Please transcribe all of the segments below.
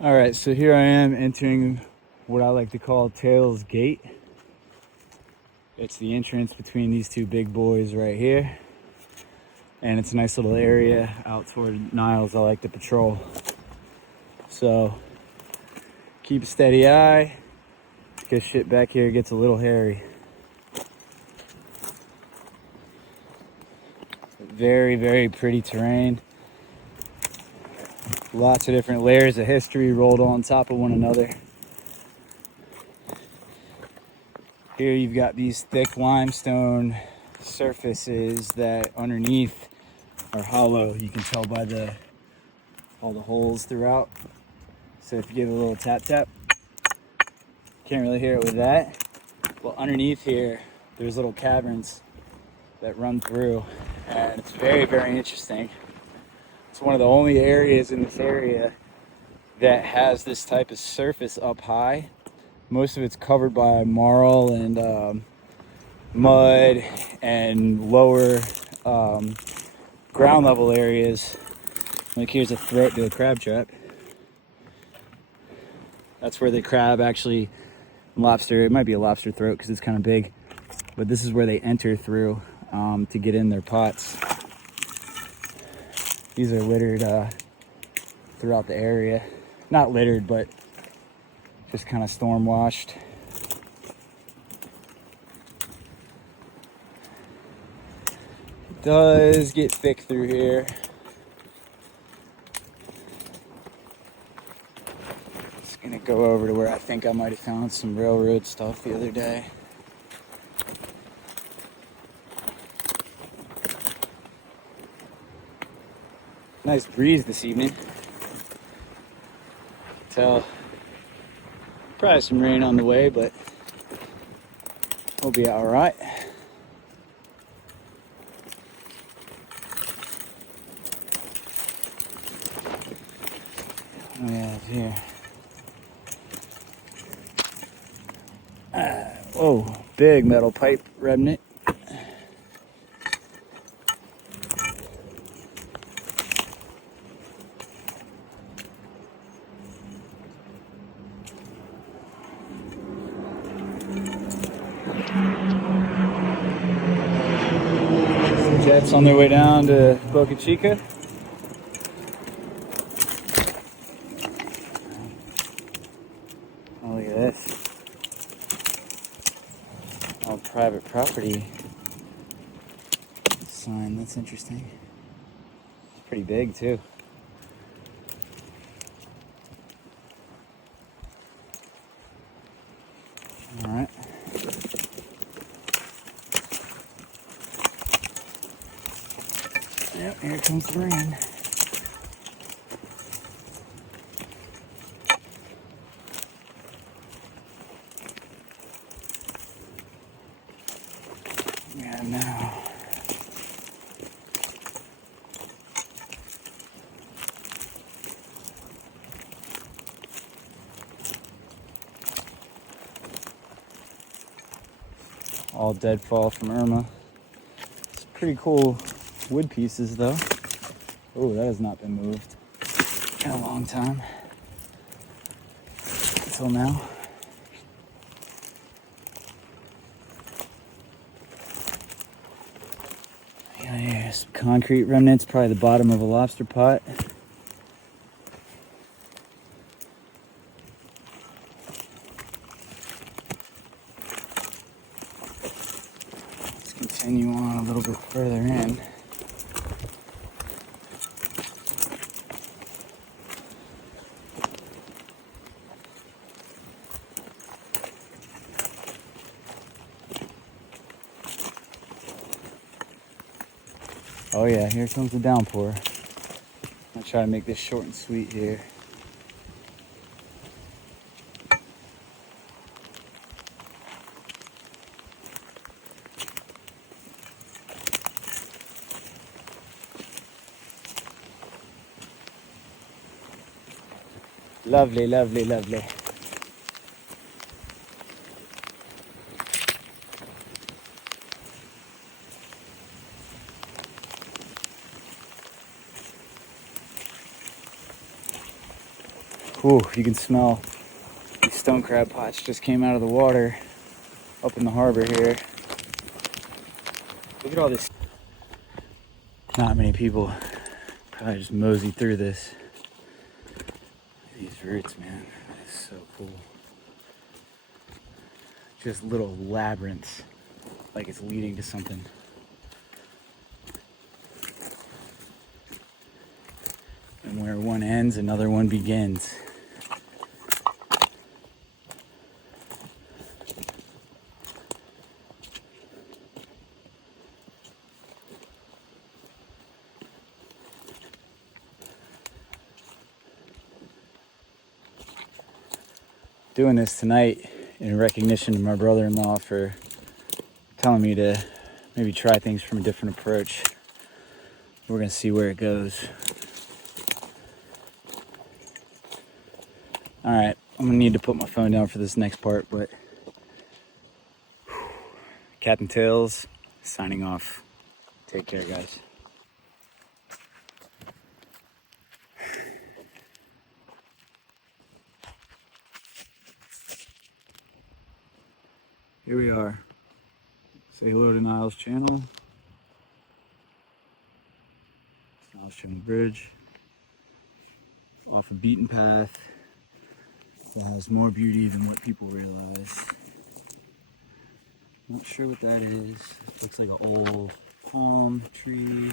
All right, so here I am entering what I like to call Tayles Gate. It's the entrance between these two big boys right here. And it's a nice little area out toward Niles I like to patrol. So keep a steady eye because shit back here gets a little hairy. Very, very pretty terrain. Lots of different layers of history rolled on top of one another. Here you've got these thick limestone surfaces that underneath are hollow. You can tell by all the holes throughout. So if you give it a little tap tap, can't really hear it with that. Well, underneath here, there's little caverns that run through, and it's very, very interesting. It's one of the only areas in this area that has this type of surface up high. Most of it's covered by marl and mud and lower ground level areas. Like here's a throat to a crab trap. That's where the crab actually, lobster, it might be a lobster throat because it's kind of big, but this is where they enter through to get in their pots. These are littered throughout the area. Not littered, but just kind of storm washed. It does get thick through here. Just gonna go over to where I think I might have found some railroad stuff the other day. Nice breeze this evening. Tell probably some rain on the way, but we'll be all right. What do we have here? Whoa, big metal pipe remnant. Jets on their way down to Boca Chica. Oh, look at this. All private property sign. That's interesting. It's pretty big too. All right. Yep, here comes the rain. Yeah, now. All deadfall from Irma. It's pretty cool wood pieces though. Oh, that has not been moved in a long time. Until now. Yeah, here's some concrete remnants, probably the bottom of a lobster pot. Let's continue on a little bit further in. Oh yeah, here comes the downpour. I'll try to make this short and sweet here. Lovely, lovely, lovely. Ooh, you can smell these stone crab pots just came out of the water up in the harbor here. Look at all this. Not many people probably just mosey through this. These roots, man, that is so cool. Just little labyrinths, like it's leading to something. And where one ends, another one begins. Doing this tonight in recognition of my brother-in-law for telling me to maybe try things from a different approach. We're gonna see where it goes. All right, I'm gonna need to put my phone down for this next part, but Captain Tayles signing off. Take care, guys. Here we are. Say hello to Niles' channel. Niles Channel Bridge. Off a beaten path. It has more beauty than what people realize. Not sure what that is. It looks like an old palm tree,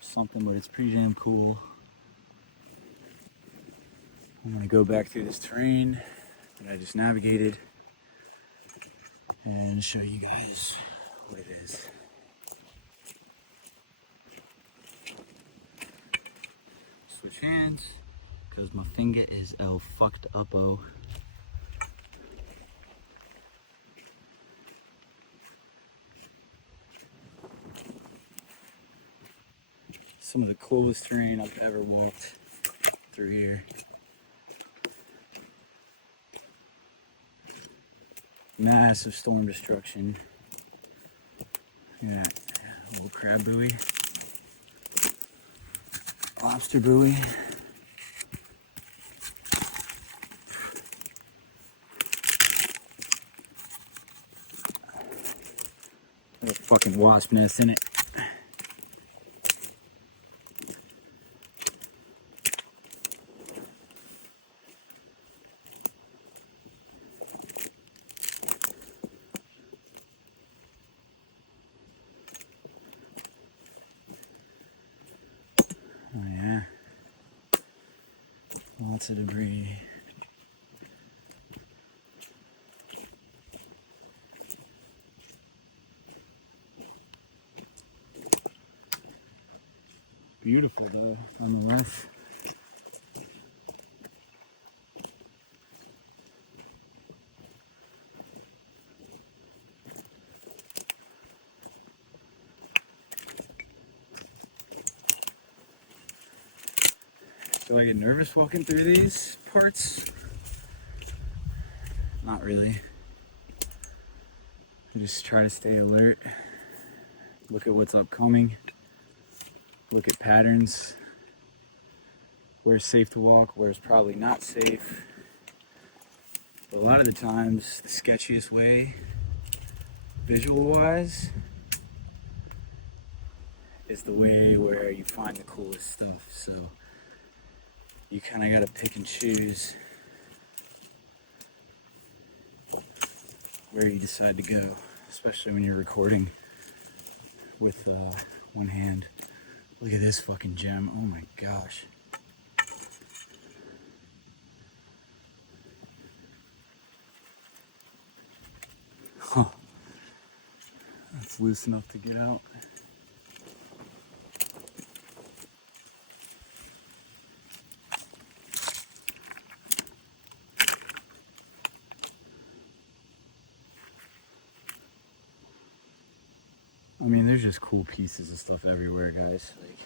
something, but it's pretty damn cool. I'm gonna go back through this terrain that I just navigated and show you guys what it is. Switch hands, because my finger is all fucked up-o. Some of the coolest terrain I've ever walked through here. Massive storm destruction. Yeah, little crab buoy. Lobster buoy. There's a fucking wasp nest in it. Oh yeah, lots of debris. Beautiful though, nonetheless. Do I get nervous walking through these parts? Not really. I just try to stay alert. Look at what's upcoming. Look at patterns. Where's safe to walk, where's probably not safe. But a lot of the times, the sketchiest way, visual-wise, is the way where you find the coolest stuff. So you kind of got to pick and choose where you decide to go, especially when you're recording with one hand. Look at this fucking gem. Oh my gosh. Huh. That's loose enough to get out. I mean, there's just cool pieces of stuff everywhere, guys. Like,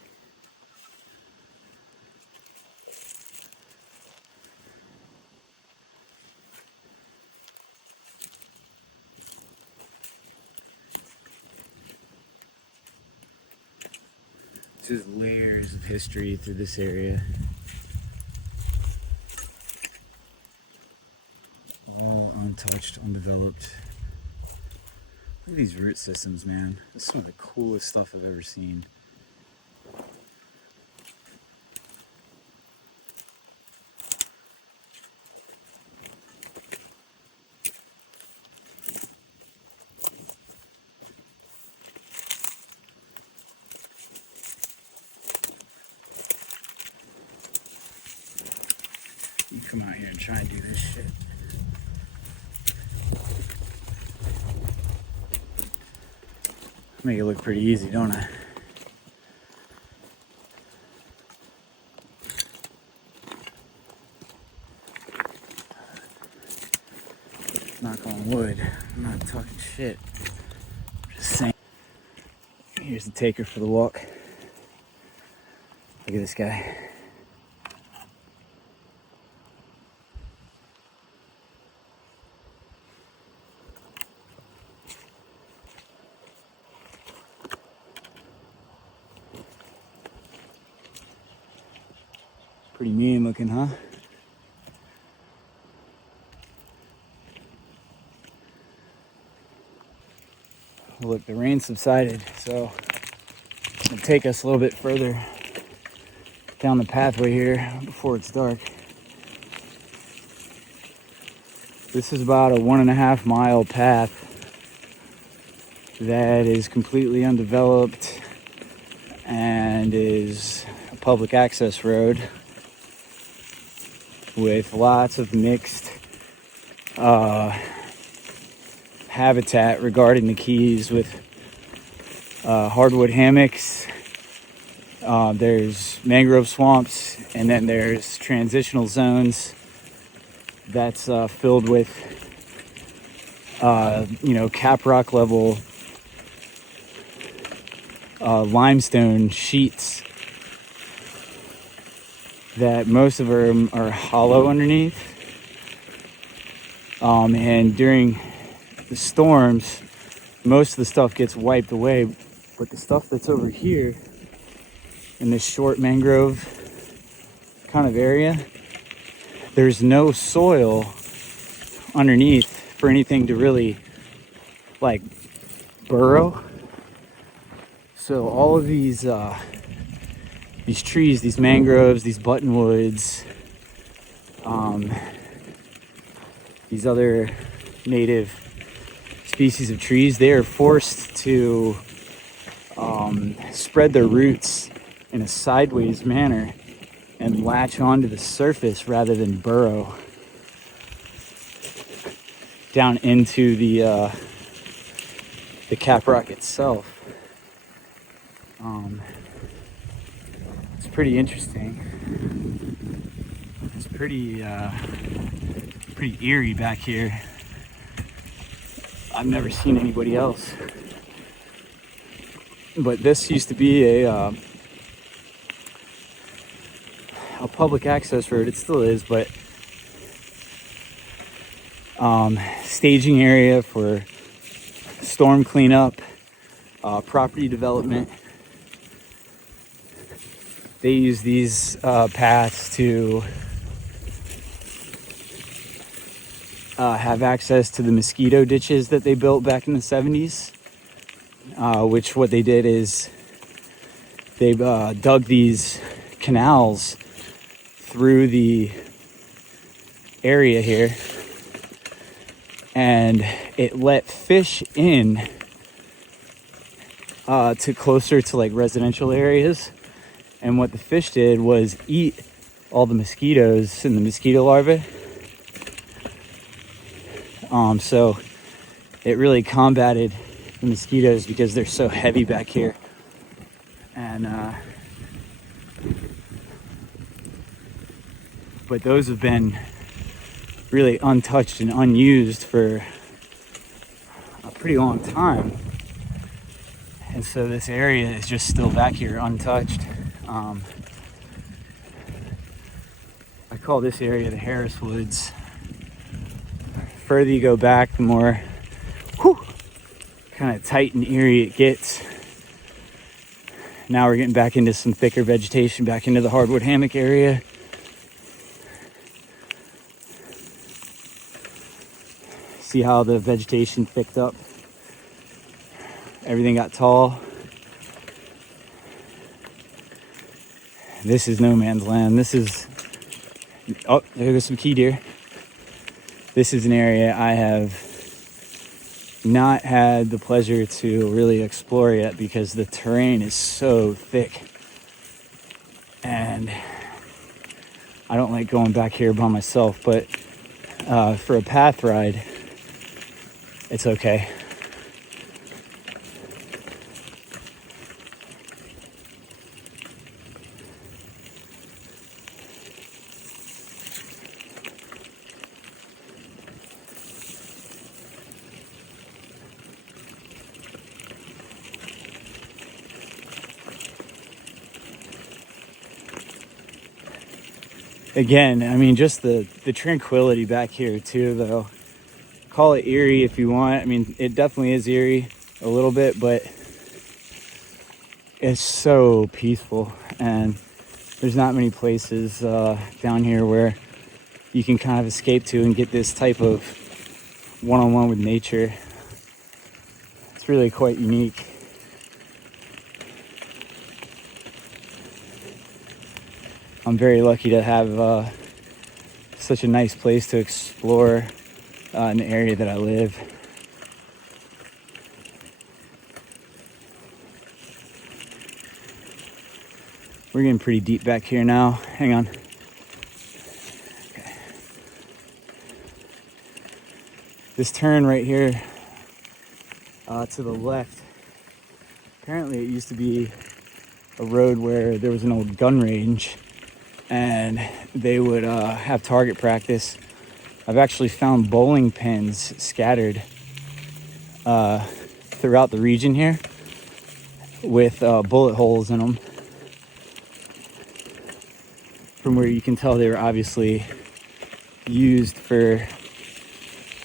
just layers of history through this area. untouched, undeveloped. Look at these root systems, man. That's some of the coolest stuff I've ever seen. You come out here and try and do this shit. Make it look pretty easy, don't I? Knock on wood. I'm not talking shit. I'm just saying. Here's the taker for the walk. Look at this guy. Pretty mean looking, huh? Well, look, the rain subsided, so it'll take us a little bit further down the pathway here before it's dark. This is about a 1.5 mile path that is completely undeveloped and is a public access road with lots of mixed habitat regarding the keys, with hardwood hammocks, there's mangrove swamps, and then there's transitional zones that's filled with caprock level limestone sheets that most of them are hollow underneath. And during the storms, most of the stuff gets wiped away, but the stuff that's over here in this short mangrove kind of area, there's no soil underneath for anything to really like burrow. So all of these trees, these mangroves, these buttonwoods, these other native species of trees, they are forced to spread their roots in a sideways manner and latch onto the surface rather than burrow down into the caprock itself. It's pretty interesting. It's pretty eerie back here. I've never seen anybody else. But this used to be a public access road. It still is, but staging area for storm cleanup, property development. They use these paths to have access to the mosquito ditches that they built back in the 70s, which what they did is they dug these canals through the area here, and it let fish in to closer to like residential areas. And what the fish did was eat all the mosquitoes and the mosquito larvae. So it really combated the mosquitoes because they're so heavy back here. And but those have been really untouched and unused for a pretty long time. And so this area is just still back here untouched. I call this area the Harris Woods. The further you go back, the more kind of tight and eerie it gets. Now we're getting back into some thicker vegetation, back into the hardwood hammock area. See how the vegetation picked up? Everything got tall. This is no man's land. This is, oh, there goes some key deer. This is an area I have not had the pleasure to really explore yet because the terrain is so thick. And I don't like going back here by myself, but for a path ride, it's okay. Again, I mean, just the tranquility back here too, though. Call it eerie if you want. I mean, it definitely is eerie a little bit, but it's so peaceful. And there's not many places down here where you can kind of escape to and get this type of one-on-one with nature. It's really quite unique. I'm very lucky to have such a nice place to explore in the area that I live. We're getting pretty deep back here now. Hang on. Okay. This turn right here to the left, apparently it used to be a road where there was an old gun range and they would have target practice. I've actually found bowling pins scattered throughout the region here with bullet holes in them, from where you can tell they were obviously used for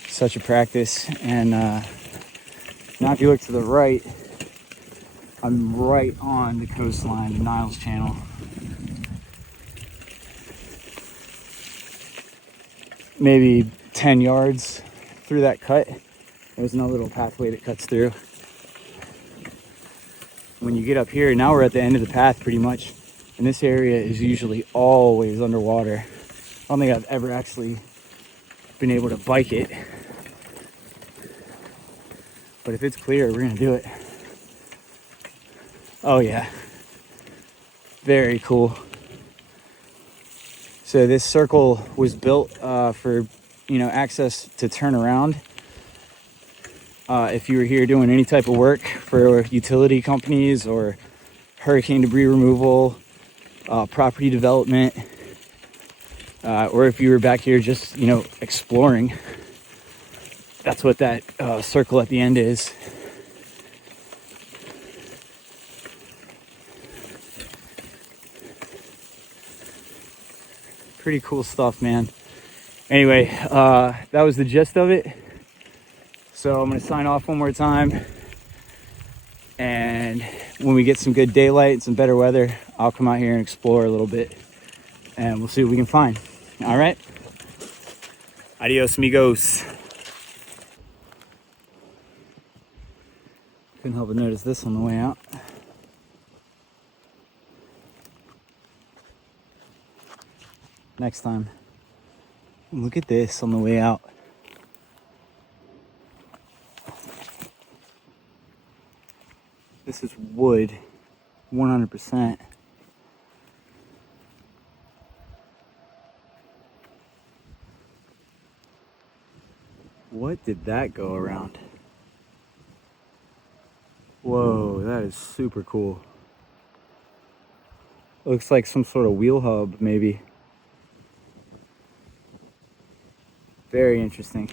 such a practice. And now if you look to the right, I'm right on the coastline, the Niles Channel. Maybe 10 yards through that cut, there's another little pathway that cuts through. When you get up here, now we're at the end of the path pretty much, and this area is usually always underwater. I don't think I've ever actually been able to bike it, but if it's clear, we're gonna do it. Oh yeah, very cool. So this circle was built for, access to turn around. If you were here doing any type of work for utility companies or hurricane debris removal, property development, or if you were back here just, exploring, that's what that circle at the end is. Pretty cool stuff, man. Anyway, that was the gist of it. So I'm gonna sign off one more time. And when we get some good daylight and some better weather, I'll come out here and explore a little bit. And we'll see what we can find. All right? Adios, amigos. Couldn't help but notice this on the way out. Next time. Look at this on the way out. This is wood, 100%. What did that go around? Whoa, that is super cool. Looks like some sort of wheel hub, maybe. Very interesting.